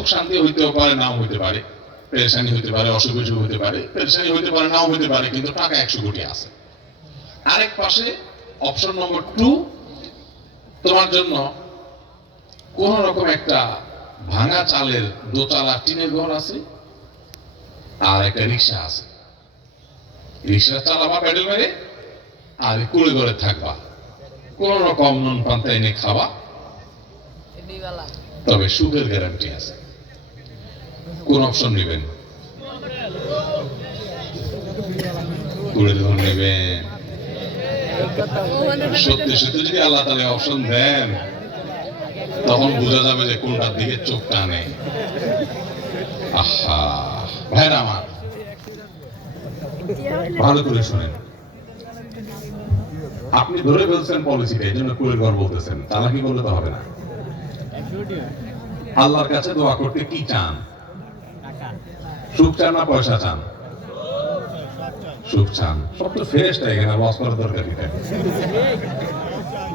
সুখ শান্তি হইতেও পারে, নাও হইতে পারে, পেরেশানি হইতে পারে, অসুখ বিসুখ হইতে পারে, পেরেশানি হইতে পারে, নাও হইতে পারে, কিন্তু টাকা 100 কোটি আছে। আরেক পাশে অপশন নম্বর 2, তোমার জন্য কোন রকম একটা ভাঙা চালের দোতলা টিনের ঘর আছে আর একটা রিক্সা আছে। রিক্সা চালাবা প্যাডেল মেরে, আর কুড়ে ঘরে থাকবা, কোন রকম নুন পান্তা এনে খাবা, তবে সুখের গ্যারান্টি আছে। কোন অপশন নেবেন? কুড়ে ঘর নেবেন? সত্যি সত্যি যদি আল্লাহ তাআলা অপশন দেন, তখন বোঝা যাবে যে কোনটার দিকে চোখ টানে। আহা ভাইরা আমার, ভালো করে শুনেন। আপনি ধরে ফেলছেন পলিসিটা, এই জন্য কুড়ের ঘর বলতেছেন, চালাকি বললে তো হবে না। আল্লাহর কাছে দোয়া করতে কি চান? সুখ চান না পয়সা চান? সুখ চান। সব তো ফেরেশতা, এখানে ওয়াজ করার দরকার কি?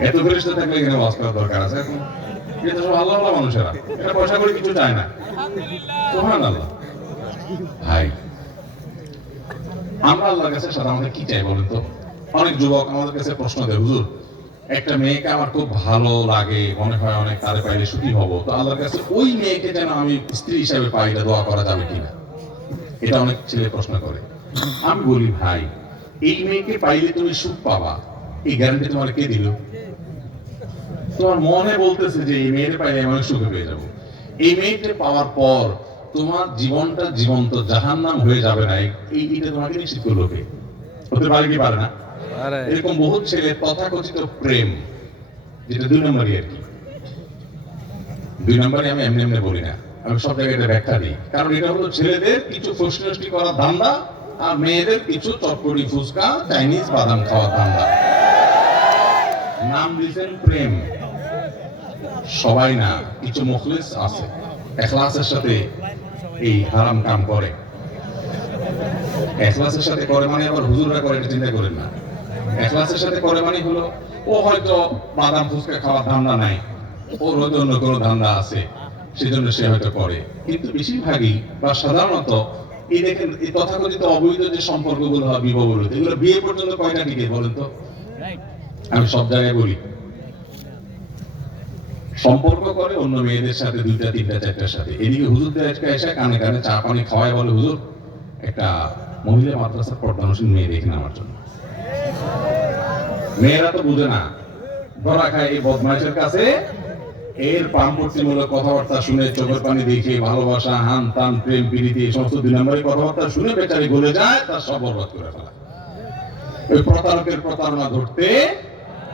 এত ফেরেশতা থাকলে এখানে ওয়াজ করার দরকার আছে? এখন এটা সব আল্লাহ আল্লাহ মানুষেরা, এটা পয়সা করে কিছু চায় না। সুবহানাল্লাহ। ভাই, আমরা আল্লাহর কাছে সাধারণত কি চাই বলেন তো? অনেক যুবক আমাদের কাছে প্রশ্ন দেয়, হুজুর একটা মেয়েকে আমার খুব ভালো লাগে, মনে হয় অনেক তারে পাইলে সুখী হব, তো আল্লাহর কাছে ওই মেয়েকে যেন আমি স্ত্রী হিসেবে পাই, এটা দোয়া করা যাবে কিনা? এটা অনেক ছেলে প্রশ্ন করে। আমি বলি, ভাই এই মেয়েকে পাইলে তুমি সুখ পাবা, এই গ্যারান্টি তোমার কে দিল? তোমার মনে বলতেছে যে এই মেয়েটা পাইলে আমি সুখে পেয়ে যাবো। এই মেয়েটা পাওয়ার পর তোমার জীবনটা জীবন্ত জাহান্নাম হয়ে যাবে না, এইটা তোমাকে নিশ্চিত করলো কে? হতে পারে কি পারে না? এরকম বহু ছেলে তথাকথিত প্রেম, যেটা 2 নম্বরই আর কি। 2 নম্বরই আমি এমনি এমনি বলি না, আমি সব জায়গায় এটা ব্যাখ্যা দিই। কারণ এটা হলো ছেলেদের কিছু ফষ্টি করার ধান্দা, আর মেয়েদের কিছু চটপটি ফুচকা চাইনিজ বাদাম খাওয়ার ধান্দা। নাম দিয়েছেন প্রেম। সবাই না, কিছু মুখলিস আছে, ইখলাসের সাথে এই হারাম কাম করে। ইখলাসের সাথে করে মানে আবার হুজুররা করে, এটা চিন্তা করেন না। ইখলাসের সাথে করে মানে হলো ও হয়তো বাদাম ফুচকা খাওয়ার ধান্দা নাই, ওর হয়তো অন্য কোনো ধান্দা আছে, সেজন্য সে হয়তো করে। কিন্তু বেশিরভাগই বা সাধারণত এই দেখেন, এই তথাকথিত অবৈধ যে সম্পর্কগুলো হয়, বিবাহ বিরোধ, এগুলো বিয়ে পর্যন্ত কয়টা টিকে বলেন তো? আমি সব জায়গায় বলি, সম্পর্ক করে অন্য মেয়েদের সাথে, 2টা 3টা 4টার সাথে। এদিকে হুজুরদের আজকে এসে কানে কানে চা পানি খাওয়ায়, বলে হুজুর একটা মহিলা মাদ্রাসার পর্দানসীন মেয়ে দেখেন আমার জন্য। মেয়েরা তো বুঝে না, ধরা খায় এই বদমাইশের কাছে। এর পাম্পট্টিমূলক কথাবার্তা শুনে, চোখের পানি দেখে, ভালোবাসা, হান টান, প্রেম প্রীতি, এই সমস্ত 2 নম্বরের কথাবার্তা শুনে বেচারি গলে যায়, তার সব বরবাদ করে ফেলা। ওই প্রতারকের প্রতারণা ধরতে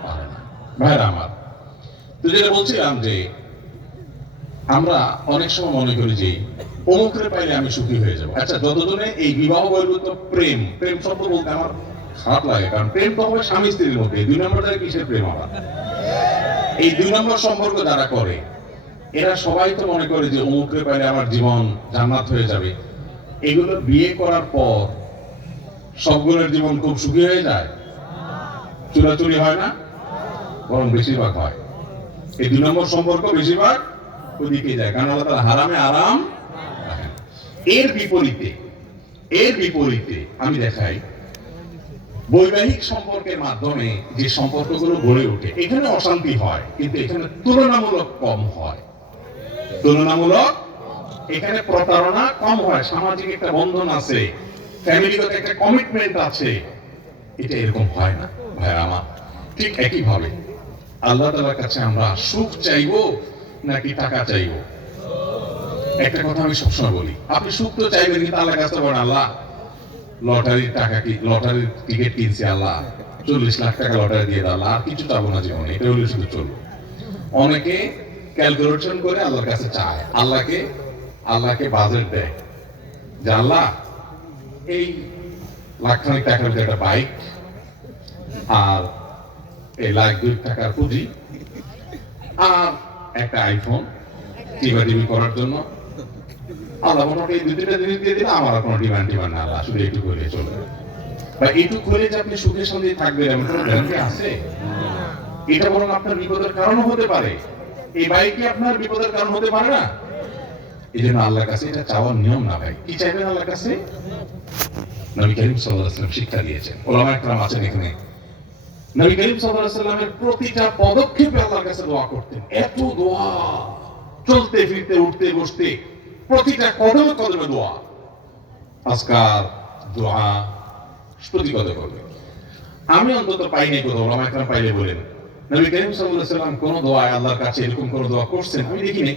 পারে না। ভাইরা আমার, তো যেটা বলছিলাম যে আমরা অনেক সময় মনে করি যে অমুকের পাইলে আমি সুখী হয়ে যাবো। আচ্ছা, যতজনে এই বিবাহ বহির্ভূত প্রেম, প্রেম শব্দ বলতে আমার খারাপ লাগে, কারণ প্রেম তো হবে স্বামী স্ত্রীর মধ্যে। 2 নম্বর জায়গায় কিসের প্রেম? আবার এই 2 নম্বর সম্পর্ক যারা করে, এরা সবাই তো মনে করে যে অমুকের পাইলে আমার জীবন জান্নাত হয়ে যাবে। এগুলো বিয়ে করার পর সবগুলোর জীবন খুব সুখী হয়ে যায়? চুরাচুরি হয় না, বরং বেশিরভাগ হয়। এই 2 নম্বর সম্পর্ক বেশিরভাগ ওদিকে যায়, কারণ আল্লাহ তাআলা হারামে আরাম রাখেন। এর বিপরীতে আমি দেখাই, বৈবাহিক সম্পর্কের মাধ্যমে যে সম্পর্কগুলো গড়ে ওঠে, এখানে অশান্তি হয়, কিন্তু এখানে তুলনামূলক কম হয়। তুলনামূলক এখানে প্রতারণা কম হয়, সামাজিক একটা বন্ধন আছে, ফ্যামিলিগত একটা কমিটমেন্ট আছে। এটা এরকম হয় না। ভাই আমার, ঠিক একই ভাবে আল্লাহ তাআলার কাছে আমরা সুখ চাইবো নাকি টাকা চাইবো? একটা কথা আমি সবসময় বলি, আপনি সুখ তো চাইবেন, কিন্তু আল্লাহর কাছে বলেন, আল্লাহ লটারির টাকা কি, লটারির টিকিট কিনছি, আল্লাহ 40 লাখ টাকা লটারি দিয়ে দাও, আর কিছু চাবো না জীবনে, এটা হলে শুধু চলবে। অনেকে ক্যালকুলেশন করে আল্লাহর কাছে চায়, আল্লাহকে বাজেট দেয় যে আল্লাহ এই লাখখানিক টাকার একটা বাইক, আর এই লাখ 2 টাকার পুঁজি, আর একটা আইফোন টিভি করার জন্য আল্লাহ মোটামুটি এই 2-3টা জিনিস দিয়ে দিলে আমার কোনো ডিমান্ড না, আল্লাহ শুধু একটু করে চলবে। বা একটু করে যে আপনি সুখে শান্তি থাকবেন এমন কোনো গ্যারান্টি আছে? এটা বরং আপনার বিপদের কারণ হতে পারে। এই বাইকে আপনার বিপদের কারণ হতে পারে না? এই জন্য আল্লাহর কাছে এটা চাওয়ার নিয়ম না ভাই। কি চাইবেন আল্লাহর কাছে? নবী করিম সাল্লাল্লাহু আলাইহি ওয়াসাল্লাম শিক্ষা দিয়েছেন। ওলামা একরাম আছেন এখানে, নবী করিম সাল্লাল্লাহু আলাইহি ওয়াসাল্লামের প্রতিটা পদক্ষেপে আল্লাহর কাছে দোয়া করতেন। এত দোয়া, চলতে ফিরতে উঠতে বসতে প্রতিটা কদমে কদমে দোয়া, আজকার দোয়া প্রতি কদমে কদমে। আমি অন্তত পাইনি কোথাও, ওলামা একরাম পাইলে বলেন নবী করিম সাল্লাল্লাহু আলাইহি ওয়াসাল্লাম কোন দোয়ায় আল্লাহর কাছে এরকম কোন দোয়া করছেন আমি দেখিনি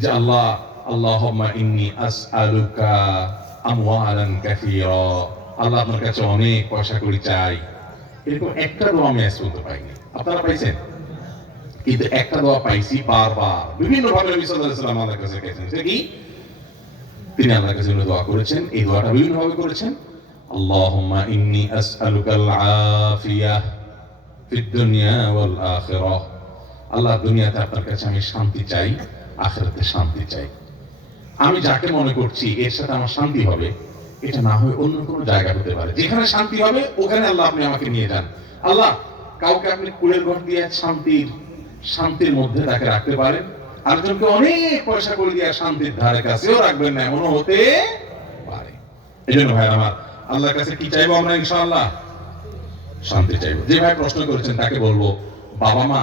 যে আল্লাহ আল্লাহুম্মা ইন্নী আসআলুকা আমওয়ালান কাসীরা, আল্লাহ আপনার কাছে অনেক পয়সা কড়ি চাই, এরকম একটা দোয়া আমি আজ পর্যন্ত পাইনি। আপনারা পাইছেন? কিন্তু একটা দোয়া পাইছি বারবার বিভিন্ন ভাবে নবী সাল্লাল্লাহু আলাইহি ওয়াসাল্লাম আল্লাহর কাছে গেছেন। সেটা কি? তিনি আল্লাহর কাছে দোয়া করেছেন। এই দোয়াটা বিভিন্ন ভাবে করেছেন। আল্লাহুম্মা ইন্নী আসআলুকাল আফিয়াহ ফিদ দুনিয়া ওয়াল আখিরাহ, আল্লাহ দুনিয়াতে আপনার কাছে আমি শান্তি চাই, আখিরাতে শান্তি চাই। আমি যাকে মনে করছি এর সাথে আমার শান্তি হবে, এটা না হয় অন্য কোনো জায়গা হতে পারে, যেখানে শান্তি হবে ওখানে আল্লাহ আপনি আমাকে নিয়ে যান। আল্লাহ কাউকে আপনি কুলের ঘর দিয়ে শান্তির মধ্যে তাকে রাখতে পারেন, আরেকজনকে অনেক পয়সা করে দিয়ে শান্তির ধারে কাছেও রাখবেন না, এমনও হতে পারে। এই জন্য ভাই আমার আল্লাহর কাছে কি চাইবো আমরা? ইনশাআল্লাহ শান্তি চাইবো। যে ভাই প্রশ্ন করেছেন তাকে বলবো, বাবা মা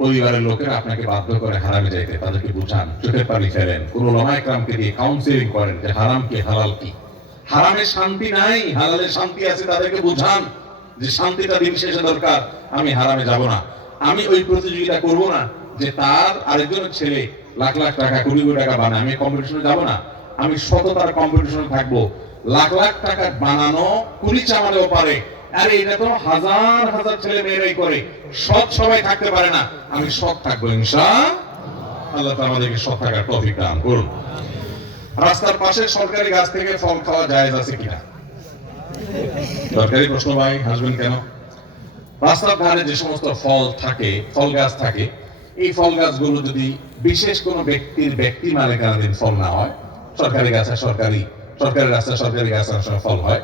পরিবারের লোকেরা আপনাকে বাধ্য করে হারামে যাইতে, তাদেরকে বুঝান, চোখের পানি ফেলেন, কোন ওলামা একরামকে দিয়ে কাউন্সিলিং করেন যে হারাম কি হালাল কি, হারামের শান্তি নাই, হালালের শান্তি আছে, তাদেরকে বুঝান যে শান্তিটা দিন শেষে দরকার। আমি হারামে যাব না, আমি ওই প্রতিযোগিতা করব না যে তার আরেকজনের ছেলে লাখ লাখ টাকা কোটি কোটি টাকা বানায়, আমি কম্পিটিশনে যাব না। আমি সততার কম্পিটিশনে থাকবো। লাখ লাখ টাকা বানানো কুড়ি চামালেও পারে, আরে এটা তো হাজার হাজার ছেলে মেয়েরাই করে, সৎ সবাই থাকতে পারে না, আমি সৎ থাকবো ইনশাআল্লাহ। আল্লাহ তাআলা আমাদেরকে সৎ থাকার তৌফিক দান করুন। রাস্তার পাশে সরকারি গাছ থেকে ফল খাওয়া জায়েজ আছে কিনা? সরকারি প্রশ্ন ভাই, হাসবেন কেন? রাস্তার ধারে যে সমস্ত ফল থাকে, ফল গাছ থাকে, এই ফল গাছগুলো যদি বিশেষ কোনো ব্যক্তি মালিকানাধীন ফল না হয়, সরকারি গাছে সরকারি রাস্তায় সরকারি গাছের ফল হয়,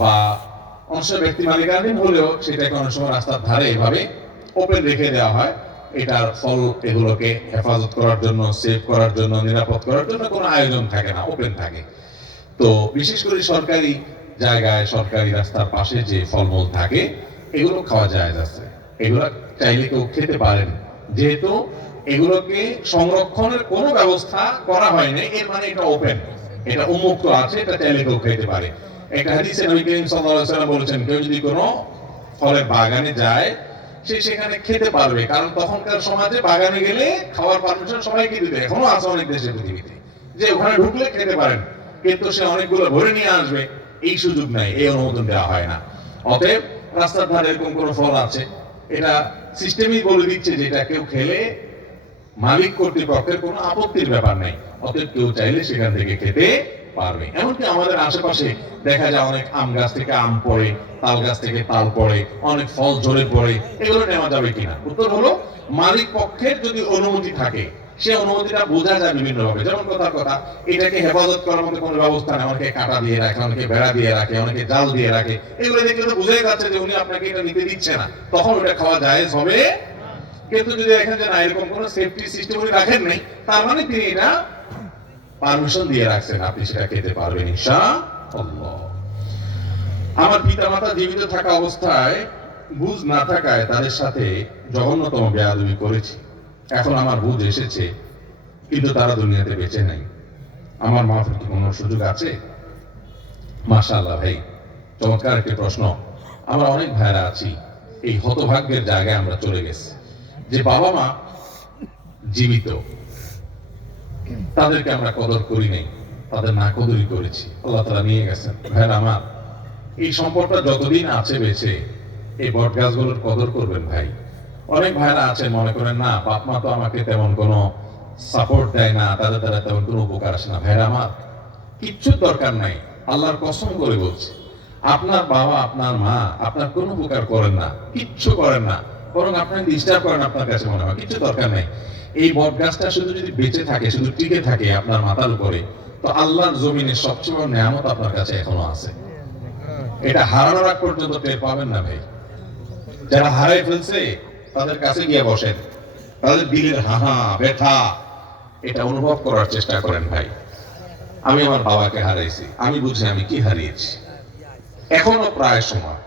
বা অংশ ব্যক্তি মালিকানাধীন হলেও সেটাকে অনেক সময় রাস্তার ধারে এভাবে ওপেন রেখে দেওয়া হয়, এটার ফল এগুলোকে হেফাজত করার জন্য, সেভ করার জন্য, নিরাপদ করার জন্য কোনো আয়োজন থাকে না, ওপেন থাকে। তো বিশেষ করে সরকারি জায়গায়, সরকারি রাস্তার পাশে যে ফলমূল থাকে এগুলো খাওয়া যায় আছে, এগুলো চাইলে কেউ খেতে পারেন, যেহেতু এগুলোকে সংরক্ষণের কোনো ব্যবস্থা করা হয়নি, এর মানে এটা ওপেন, এটা উন্মুক্ত আছে, এটা চাইলে কেউ খেতে পারে। একটা হাদিসে নবী করিম সাল্লাল্লাহু আলাইহি ওয়াসাল্লাম বলেছেন, কেউ যদি কোনো ফলের বাগানে যায় সে সেখানে খেতে পারবে, কারণ তখনকার সমাজে বাগানে গেলে খাওয়ার পারমিশন সবাইকে দিতে, এখনো আছে অনেক দেশে পৃথিবীতে, যে ওখানে ঢুকলে খেতে পারেন, কিন্তু সে অনেকগুলো ভরে নিয়ে আসবে এই সুযোগ নাই, এই অনুমোদন দেওয়া হয় না। অতএব রাস্তার ধারে এরকম কোনো ফল আছে, এটা সিস্টেমই বলে দিচ্ছে যে এটা কেউ খেলে মালিক কর্তৃপক্ষের কোনো আপত্তির ব্যাপার নেই, অতএব কেউ চাইলে সেখান থেকে খেতে পারবে। এমনকি আমাদের আশেপাশে দেখা যায় অনেক আম গাছ থেকে আম পড়ে, তাল গাছ থেকে তাল পড়ে, অনেক ফল ঝরে পড়ে, এগুলো নেওয়া যাবে কিনা? উত্তর হলো মালিক পক্ষের যদি অনুমতি থাকে, সে অনুমতিটা বোঝা যায় বিভিন্ন ভাবে। যেমন কথা এটাকে হেফাজত করার মতো কোনো ব্যবস্থা নেই, অনেকে কাঁটা দিয়ে রাখে, অনেকে বেড়া দিয়ে রাখে, অনেকে জাল দিয়ে রাখে, এগুলো দেখে তো বোঝাই যাচ্ছে যে উনি আপনাকে এটা নিতে দিচ্ছে না, তখন ওটা খাওয়া জায়েজ হবে। কিন্তু যদি দেখেন যে না এরকম কোনো সেফটি সিস্টেম উনি রাখেন নাই, তার মানে তিনি এটা পারমিশন দিয়ে রাখছেন, আপনি সেটা খেতে পারবেন ইনশাআল্লাহ। আমার পিতামাতা জীবিত থাকা অবস্থায় বুঝ না থাকায় তাদের সাথে জঘন্যতম বেয়াদবি করেছি, এখন আমার বুঝ এসেছে কিন্তু তারা দুনিয়াতে বেঁচে নাই, আমার মাফের কি কোনো সুযোগ আছে? মাশাআল্লাহ ভাই, চমৎকার একটি প্রশ্ন। আমরা অনেক ভাইরা আছি এই হতভাগ্যের জায়গায় আমরা চলে গেছি, যে বাবা মা জীবিত, তাদেরকে আমরা কদর করি নাই, তাদের না কদরই করেছি, আল্লাহ তাআলা নিয়ে গেছেন। ভাইরা আমার, এই সম্পর্কটা যতদিন আছে বেঁচে, এই বট গাছগুলোর কদর করবেন ভাই। অনেক ভাইরা আছেন মনে করেন না বাপ মা তো আমাকে তেমন কোনো সাপোর্ট দেয় না, তাদের দ্বারা তেমন কোনো উপকার আসে না। ভাইরা আমার, কিচ্ছু দরকার নাই, আল্লাহর কসম করে বলছি, আপনার বাবা আপনার মা আপনার কোনো উপকার করেন না, কিচ্ছু করেন না, বরং আপনাকে ডিস্টার্ব করেন, আপনার কাছে মনে হয় কিচ্ছু দরকার নাই। এই বট গাছটা শুধু যদি বেঁচে থাকে, শুধু টিকে থাকে আপনার মাথার উপরে, তো আল্লাহর জমিনের সবচেয়ে বড় নিয়ামত আপনার কাছে এখনো আছে। এটা হারানোর আগ পর্যন্ত টের পাবেন না ভাই। যারা হারাই ফেলছে তাদের কাছে গিয়ে বসেন, তাদের দিলের হাহা ব্যথা এটা অনুভব করার চেষ্টা করেন ভাই। আমি আমার বাবাকে হারাইছি, আমি বুঝি আমি কি হারিয়েছি। এখনো প্রায় সময়,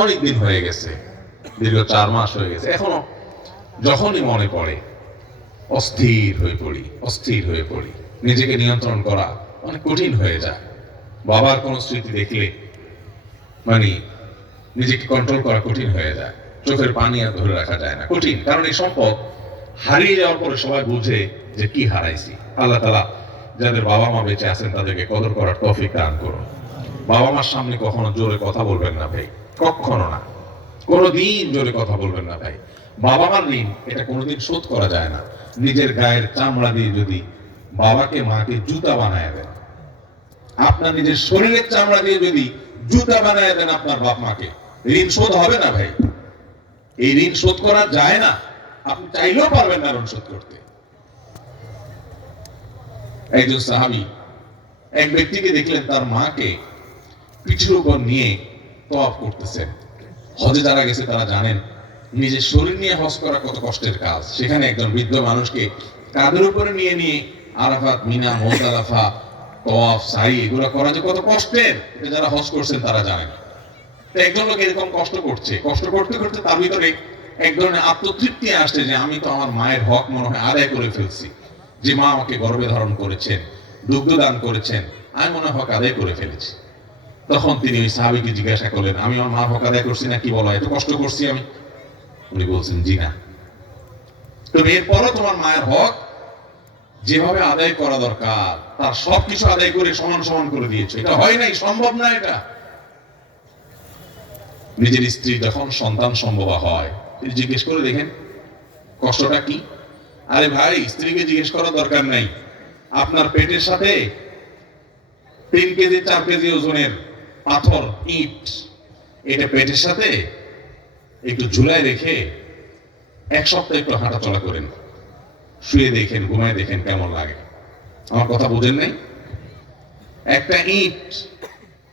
অনেক দিন হয়ে গেছে, দীর্ঘ 4 মাস হয়ে গেছে, এখনো যখনই মনে পড়ে অস্থির হয়ে পড়ি। নিজেকে নিয়ন্ত্রণ করা অনেক কঠিন হয়ে যায়। বাবার কোনো স্মৃতি দেখলে মানে নিজেকে কন্ট্রোল করা কঠিন হয়ে যায়, চোখের পানি আর ধরে রাখা যায় না, কঠিন। কারণ এই সম্পদ হারিয়ে যাওয়ার পরে সবাই বুঝে যে কি হারাইছি। আল্লাহ তাআলা যাদের বাবা মা বেঁচে আছেন তাদেরকে কদর করার তৌফিক দান করুন। বাবা মার সামনে কখনো জোরে কথা বলবেন না ভাই, কখনো না, কোনোদিন জোরে কথা বলবেন না ভাই। বাবা মার ঋণ এটা কোনোদিন শোধ করা যায় না। নিজের গায়ের চামড়া দিয়ে যদি বাবাকে মাকে জুতা বানায় দেন, আপনার নিজের শরীরের চামড়া দিয়ে যদি জুতা বানায় দেন আপনার বাপ মাকে, ঋণ শোধ হবে না ভাই। এই ঋণ শোধ করা যায় না, আপনি চাইলেও পারবেন না ঋণ শোধ করতে। একজন সাহাবী এক ব্যক্তিকে দেখলেন তার মাকে পিঠের উপর নিয়ে তওয়াফ করতেছেন। হজে যারা গেছে তারা জানেন নিজের শরীর নিয়ে হজ করা কত কষ্টের কাজ। সেখানে একজন বৃদ্ধ মানুষকে কাঁধের উপরে নিয়ে নিয়ে আরাফাত, মিনা, মুজদালিফা, তওয়াফ, সাই এগুলো করা যে কত কষ্টের, এটা যারা হজ করছেন তারা জানেন। তো একজন লোক এরকম কষ্ট করতে করতে তার ভিতরে এক ধরনের আত্মতৃপ্তি আসছে যে আমি তো আমার মায়ের হক মনে হয় আদায় করে ফেলছি। যে মা আমাকে গর্ভে ধারণ করেছেন, দুগ্ধ দান করেছেন, আমি মনে হয় হক আদায় করে ফেলেছি। তখন তিনি ওই সাহাবীকে জিজ্ঞাসা করলেন, আমি আমার মা হক আদায় করছি না কি বলো, এত কষ্ট করছি আমি? উনি বলছেন, জি না। তবে এরপরও তোমার মায়ের হক যেভাবে আদায় করা দরকার তার সবকিছু আদায় করে সমান সমান করে দিয়েছে। এটা হয় নাই, সম্ভব না এটা। নিজের স্ত্রী যখন সন্তান সম্ভব হয় জিজ্ঞেস করে দেখেন কষ্টটা কি। আরে ভাই, স্ত্রীকে জিজ্ঞেস করার দরকার নাই। আপনার পেটের সাথে 3 কেজি 4 কেজি ওজনের পাথর, ইট, এটা পেটের সাথে একটু ঝুলায় রেখে 1 সপ্তাহ একটু হাঁটা চলা করেন, শুয়ে দেখেন, ঘুমায় দেখেন কেমন লাগে। আমার কথা বুঝেন নাই? একটা ইট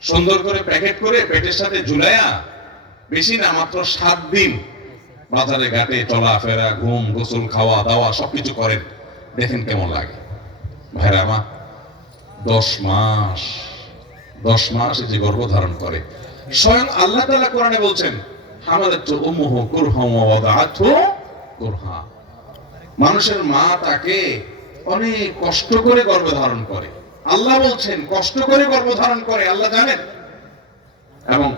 সুন্দর করে প্যাকেট করে পেটের সাথে ঝুলাইয়া বেশি না মাত্র 7 দিন বাজারে ঘাটে চলাফেরা, ঘুম, গোসল, খাওয়া দাওয়া সবকিছু করেন, দেখেন কেমন লাগে। ভাইরা আমার 10 মাস যে গর্ভধারণ করে, স্বয়ং আল্লাহ তাআলা কোরআনে বলছেন হামালাতু উম্মুহু কুরহা ওয়া ওয়াদাআতহু কুরহা। মানুষের মা তাকে অনেক কষ্ট করে গর্ভধারণ করে। আল্লাহ বলছেন কষ্ট করে গর্ভধারণ করে, আল্লাহ জানেন, এবং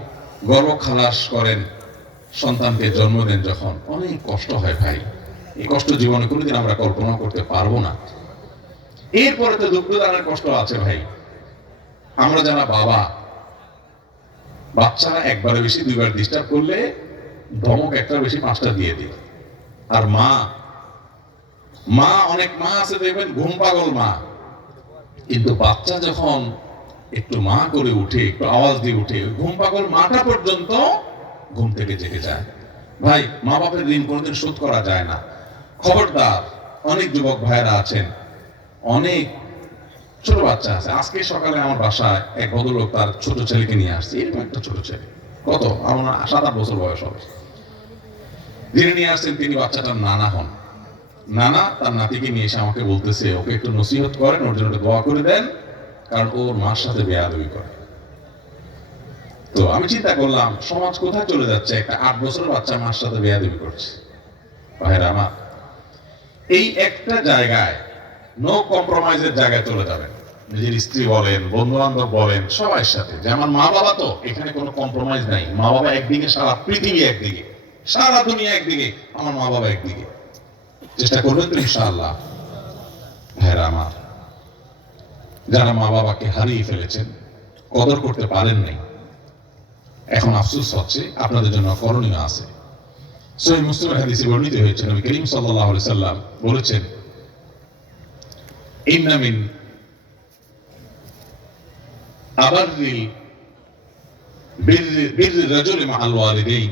গর্ভ খালাস করেন, সন্তানকে জন্ম দেন যখন, অনেক কষ্ট হয় ভাই। এই কষ্ট জীবনে কোনোদিন আমরা কল্পনা করতে পারবো না। এরপরে তো দুগ্ধদানের কষ্ট আছে ভাই। আমরা যারা বাবা, বাচ্চারা একবারে বেশি 2 বার ডিস্টার্ব করলে ধমক একটা বেশি 5টা দিয়ে দিই। আর মা, অনেক মা আছে দেখবেন ঘুম পাগল মা, কিন্তু বাচ্চা যখন একটু মা করে উঠে, একটু আওয়াজ দিয়ে উঠে, ঘুম পাগল মাটা পর্যন্ত ঘুম থেকে জেগে যায়। ভাই, মা বাপের ঋণ কোনোদিন শোধ করা যায় না। খবরদার, অনেক যুবক ভাইয়েরা আছেন, অনেক ছোট বাচ্চা আছে। আজকে সকালে আমার বাসায় এক ভদ্রলোক তার ছোট ছেলেকে নিয়ে আসছে, এরকম একটা ছোট ছেলে, কত আমার 7-8 বছর বয়স হবে। যিনি নিয়ে আসছেন তিনি বাচ্চাটার নানা হন। নানা তার নাতিকে নিয়ে এসে আমাকে বলতেছে, ওকে একটু নসিহত করেন, ওর জন্য দোয়া করে দেন, কারণ ওর মার সাথে বেয়াদবি করে। তো আমি চিন্তা করলাম সমাজ কোথায় চলে যাচ্ছে, একটা 8 বছরের বাচ্চা মার সাথে বেয়াদবি করছে। ভাইরা আমার, এই একটা জায়গায় নো কম্প্রোমাইজের জায়গায় চলে যাবেন। নিজের স্ত্রী বলেন, বন্ধু বান্ধব বলেন, সবার সাথে যে আমার মা বাবা, তো এখানে কোনো কম্প্রোমাইজ নাই। মা বাবা একদিকে, সারা পৃথিবী একদিকে, সারা দুনিয়া একদিকে, আমার মা বাবা একদিকে। চেষ্টা করবেন তো ইনশাআল্লাহ। ভাইরা আমার, যারা মা বাবাকে হারিয়ে ফেলেছেন, কদর করতে পারেন নাই, এখন আফসোস হচ্ছে, আপনাদের জন্য করণীয় আছে। সহিহ মুসলিমের হাদিসে বর্ণিত হয়েছে, নবী করিম সাল্লাল্লাহু আলাইহি সাল্লাম বলেছেন, ইন্না মিন আবাররিল বিররি রাজুলি মাআল ওয়ালিদাইন,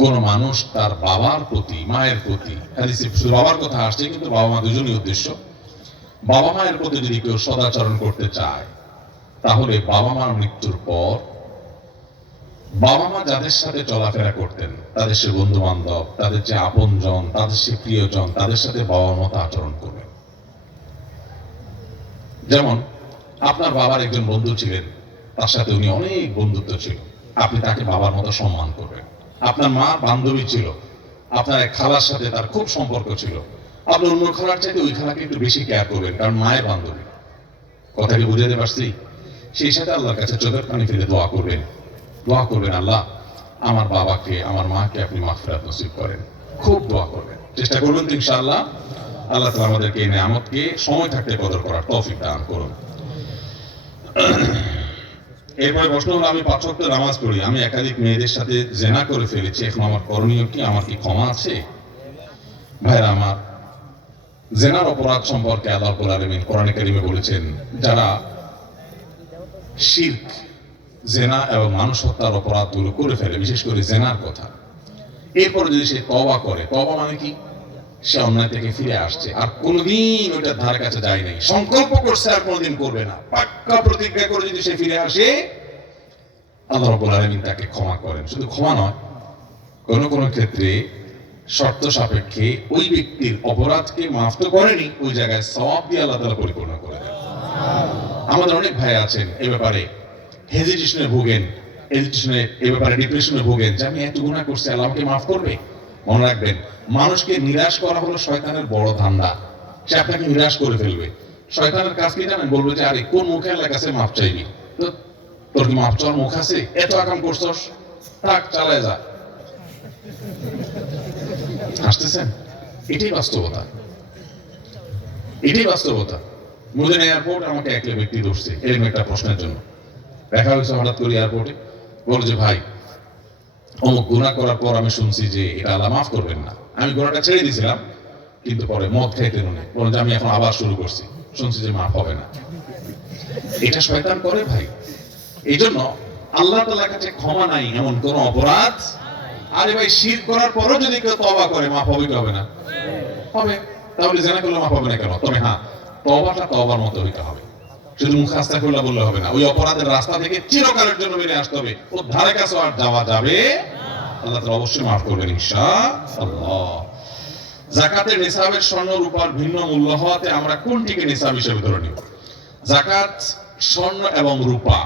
কোন মানুষ তার বাবার প্রতি, মায়ের প্রতি, হাদিসে শুধু বাবার কথা আসছে কিন্তু বাবা মা দুজনই উদ্দেশ্য, বাবা মায়ের প্রতি যদি কেউ সদাচরণ করতে চায়, তাহলে বাবা মার মৃত্যুর পর বাবা মা যাদের সাথে চলাফেরা করতেন, তাদের সে বন্ধু বান্ধব, তাদের যে আপনজন, তাদের সে প্রিয়জন, তাদের সাথে বাবার মতো আচরণ করবেন। যেমন আপনার বাবার একজন বন্ধু ছিলেন, তার সাথে উনি অনেক বন্ধুত্ব ছিল, আপনি তাকে বাবার মতো সম্মান করবেন। আপনার মা বান্ধবী ছিল, আপনার এক খালার সাথে তার খুব সম্পর্ক ছিল, আপনি অন্য খালার চাইতে ওই খালাকে একটু বেশি কেয়ার করবেন, কারণ মায়ের বান্ধবী। কথা কি বুঝাতে পারছি? সেই সাথে আল্লাহর কাছে চোখের পানি ফেলে দোয়া করবেন, আল্লাহ আমার বাবাকে, আমার মাকে আপনি মাগফিরাত নসিব করেন। খুব দোয়া করবেন, চেষ্টা করবেন তো ইনশাআল্লাহ। আল্লাহ তাআলা আমাদেরকে এই নিয়ামতকে সময় থাকতে কদর করার তৌফিক দান করুন। এরপরে প্রশ্ন হলো, আমি 5 ওয়াক্ত নামাজ পড়ি, আমি একাধিক মেয়েদের সাথে জিনা করে ফেলেছি, এখন আমার করণীয় কি? আমার কি ক্ষমা আছে? ভাইরা আমার, জিনার অপরাধ সম্পর্কে আল্লাহ রাব্বুল আলামিন কোরআনে কারীমে বলেছেন, যারা শিরক, জিনা এবং মানুষ হত্যার অপরাধগুলো করে ফেলে, বিশেষ করে জিনার কথা, এরপরে যদি সে তওবা করে, তওবা মানে কি? সে অন্যায় থেকে ফিরে আসছে, আর কোনোদিন ওইটার ধারে কাছে যায় নাই, সংকল্প করছে আর কোনোদিন করবে না, পাক্কা প্রতিজ্ঞা করে যদি সে ফিরে আসে, আল্লাহ রাব্বুল আলামিন তাকে ক্ষমা করেন। শুধু ক্ষমা নয়, কোন কোন ক্ষেত্রে শর্ত সাপেক্ষে ওই ব্যক্তির অপরাধকে মাফ তো করেনি, ওই জায়গায় সওয়াব দিয়ে আল্লাহ তাআলা পরিপূর্ণ করে দেন। আমাদের অনেক ভাই আছেন এ ব্যাপারে হেজিটেশনে ভোগেন, এ ব্যাপারে ডিপ্রেশনে ভোগেন, যে আমি এত গুনাহ করছি, আল্লাহ আমাকে মাফ করবে। মনে রাখবেন, মানুষকে নিরাশ করা হলো শয়তানের বড় ধান্দা। সে আপনাকে নিরাশ করে ফেলবে। শয়তানের কাজ কি জানেন? বলবে যে আরে কোন মুখে আল্লাহর কাছে মাফ চাইবি, তো তোর কি মাফ চাওয়ার মুখ আছে? এত আকাম করছস, থাক চালায় যা। হাসতেছেন? এটাই বাস্তবতা, এটাই বাস্তবতা। মদিনা এয়ারপোর্ট আমাকে এক ব্যক্তি ধরছে এরকম একটা প্রশ্নের জন্য। দেখা হয়েছে হঠাৎ করে এয়ারপোর্টে, বল যে ভাই অমুক গুনাহ করার পর আমি শুনছি যে এটা আল্লাহ মাফ করবেন না, আমি গুনাহটা ছেড়ে দিয়েছিলাম, কিন্তু পরে মদ খাইতে নুনে বলেন যে আমি এখন আবার শুরু করছি, শুনছি যে মাফ হবে না। এটা শয়তান করে ভাই। এই জন্য আল্লাহ তাআলার কাছে ক্ষমা নাই এমন কোন অপরাধ। আরে ভাই, শিরক করার পরও যদি কেউ তওবা করে, মাফ হবে কি হবে না? হবে। তাহলে জিনা করলে মাফ হবে না কেন? তবে হ্যাঁ, তওবাটা তওবার মতো হইতে হবে, শুধু মুখে আস্তাগফিরুল্লাহ বললে হবে না। ওই অপরাধের রাস্তা থেকে চিরকালের জন্য বেরিয়ে আসতে হবে, ওর ধারে কাছে আর যাওয়া যাবে। আল্লাহ তাআলা অবশ্যই মাফ করবেন ইনশাআল্লাহ। যাকাতের নিসাবের স্বর্ণ রূপার ভিন্ন মূল্য হওয়াতে আমরা কোনটিকে নিসাব হিসেবে ধরে নিব? যাকাত স্বর্ণ এবং রূপা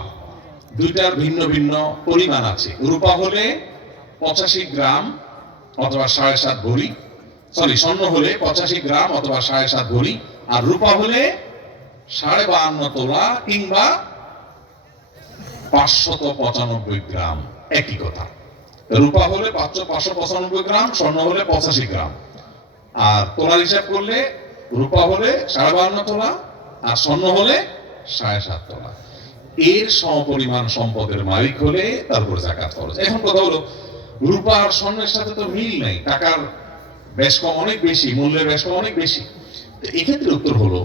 দুইটার ভিন্ন ভিন্ন পরিমাণ আছে। রূপা হলে 85 গ্রাম অথবা 7.5 ভরি, স্বর্ণ হলে 85 গ্রাম অথবা 7.5 ভরি, আর রূপা হলে 52.5 তোলা কিংবা 595 গ্রাম। একই কথা। রূপা হলে 595 গ্রাম, স্বর্ণ হলে 85 গ্রাম। আর তোলার হিসাব করলে রূপা হলে 52.5 তোলা আর স্বর্ণ হলে 7.5 তোলা। এর সমপরিমাণ সম্পদের মালিক হলে তারপর যাকাত ফরজ। এখন কথা হলো, রূপা আর স্বর্ণের সাথে তো মিল নেই, টাকার বেশ কম অনেক বেশি, মূল্যের বেশ কম অনেক বেশি। এক্ষেত্রে উত্তর হলো,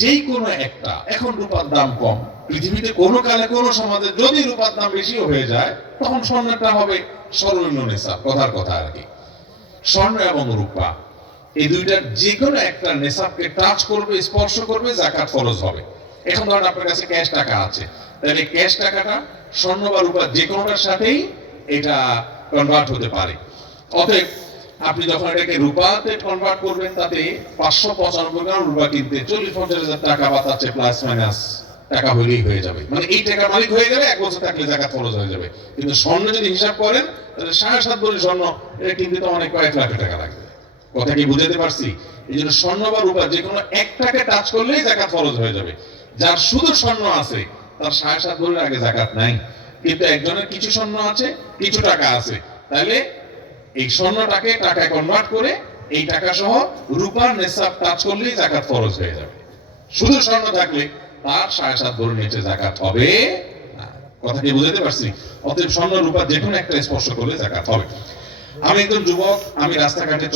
যেই কোনো একটা, এখন রূপার দাম কম, পৃথিবীতে কোনো কালে কোনো সমাজে যদি রূপার দাম বেশিও হয়ে যায়, তখন স্বর্ণটা হবে সর্বনিম্ন নেশাব। কথার কথা আর কি। স্বর্ণ এবং রূপা এই দুইটার যে কোনো একটা নেশাবকে টাচ করবে, স্পর্শ করবে, যাকাত ফরজ হবে। এখন ধরেন আপনার কাছে ক্যাশ টাকা আছে, তাহলে ক্যাশ টাকাটা স্বর্ণ বা রূপা যে কোনোটার সাথেই এটা কনভার্ট হতে পারে। অতএব আপনি যখন এটাকে রূপাতে কনভার্ট করবেন, তাতে 595 গ্রাম রূপা কিনতে 40-50 টাকা বা তার চেয়ে প্লাস মাইনাস টাকা হলেই হয়ে যাবে। মানে এই টাকার মালিক হয়ে গেলে 1 বছর থাকলে যাকাত ফরজ হয়ে যাবে। কিন্তু স্বর্ণ যদি হিসাব করেন, তাহলে 7.5 ভরি স্বর্ণ এটা কিনতে তো অনেক কয়েক লাখ টাকা লাগবে। কথা কি বুঝাতে পারছি? এই জন্য স্বর্ণ বা রূপা যে কোনো একটাকে টাচ করলেই যাকাত ফরজ হয়ে যাবে। যার শুধু স্বর্ণ আছে, তার 7.5 ভরির আগে যাকাত নাই। কিন্তু একজনের কিছু স্বর্ণ আছে, কিছু টাকা আছে, তাহলে এই স্বর্ণটাকে টাকায় কনভার্ট করে এই টাকা সহ রূপার নেশাব টাচ করলেই যাকাত ফরজ হয়ে যাবে। শুধু স্বর্ণ থাকলে তার 7.5 ভরি নিচে যাকাত হবে না। কথা কি বুঝাতে পারছি? অতএব স্বর্ণ রূপা যে কোনো একটা স্পর্শ করলে যাকাত হবে। আমি একজন যুবক, আমি রাস্তাঘাটে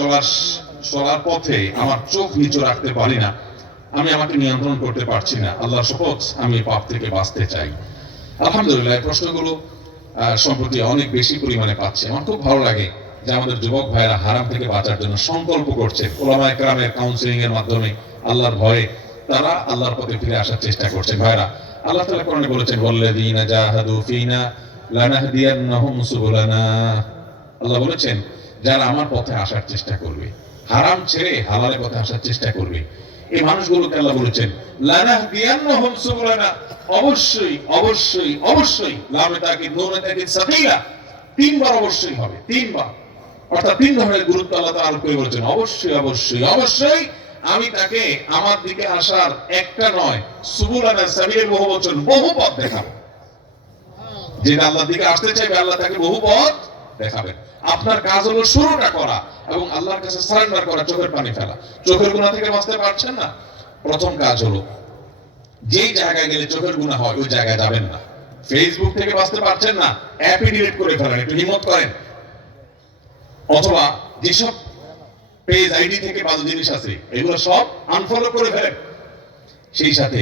চলার পথে আমার চোখ নিচু রাখতে পারি না, আমি আমাকে নিয়ন্ত্রণ করতে পারছি না। আল্লাহর শপথ, আমি পাপ থেকে বাঁচতে চাই। আলহামদুলিল্লাহ, এই প্রশ্নগুলো সম্প্রতি অনেক বেশি পরিমাণে পাচ্ছে। আমার খুব ভালো লাগে যে আমাদের যুবক ভাইরা হারাম থেকে বাঁচার জন্য সংকল্প করছে। উলামায়ে কেরামের কাউন্সিলিং এর মাধ্যমে আল্লাহর ভয়ে তারা আল্লাহর পথে ফিরে আসার চেষ্টা করছে। ভাইরা, আল্লাহ তাআলা কোরআনে বলেছেন, ওয়াল্লাযীনা জাহাদু ফিনা লানাহদিয়ান্নাহুম সুবুলানা। আল্লাহ বলেছেন যারা আমার পথে আসার চেষ্টা করবে, হারাম ছেড়ে হালালের পথে আসার চেষ্টা করবে, এই মানুষগুলোকে আল্লাহ বলেছেন লানাহদিয়ান্নাহুম সুবুলানা, অবশ্যই অবশ্যই অবশ্যই, লামে তাকিদ নুনে তাকিদ সাকিলা, তিনবার অবশ্যই হবে, তিনবার, অর্থাৎ তিন ধরনের গুরুত্ব আল্লাহ তাআলা আরোপ করে বলেছেন অবশ্যই অবশ্যই অবশ্যই আমি তাকে আমার দিকে আসার একটা নয়, সুবুলানা সাবিলের বহু বচন, বহু পথ দেখাবো। যেটা আল্লাহর দিকে আসতে চাইবে আল্লাহ তাকে বহু পথ দেখাবেন। আপনার কাজ হলো শুরুটা করা এবং আল্লাহর কাছে সারেন্ডার করা, চোখের পানি ফেলা। চোখের গুনাহ থেকে বাঁচতে পারছেন না, প্রথম কাজ হলো যেই জায়গায় গেলে চোখের গুনাহ হয় ওই জায়গায় যাবেন না। ফেসবুক থেকে বাঁচতে পারছেন না, অ্যাপই ডিলিট করে ফেলেন, একটু হিম্মত করেন। অথবা যেসব পেজ আইডি থেকে বাজে জিনিস আছে এগুলো সব আনফলো করে ফেলেন। সেই সাথে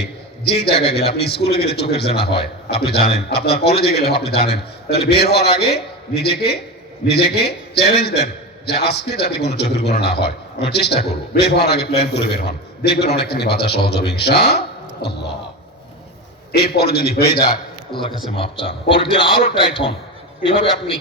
যেই জায়গায় গেলে, আপনি স্কুলে গেলে চোখের জেনা হয় আপনি জানেন, আপনার কলেজে গেলে আপনি জানেন, তাহলে বের হওয়ার আগে নিজেকে নিজেকে চ্যালেঞ্জ দেন যে আজকে যাতে কোনো চোখের গুনাহ না হয়, আমরা চেষ্টা করবো। বের হওয়ার আগে প্ল্যান করে বের হন, দেখবেন অনেকখানি বাঁচা সহজ হবে ইনশাআল্লাহ। এরপরে যদি হয়ে যায় আল্লাহর কাছে মাপ চান, পরের দিন আরো টাইট হন, এভাবে আপনি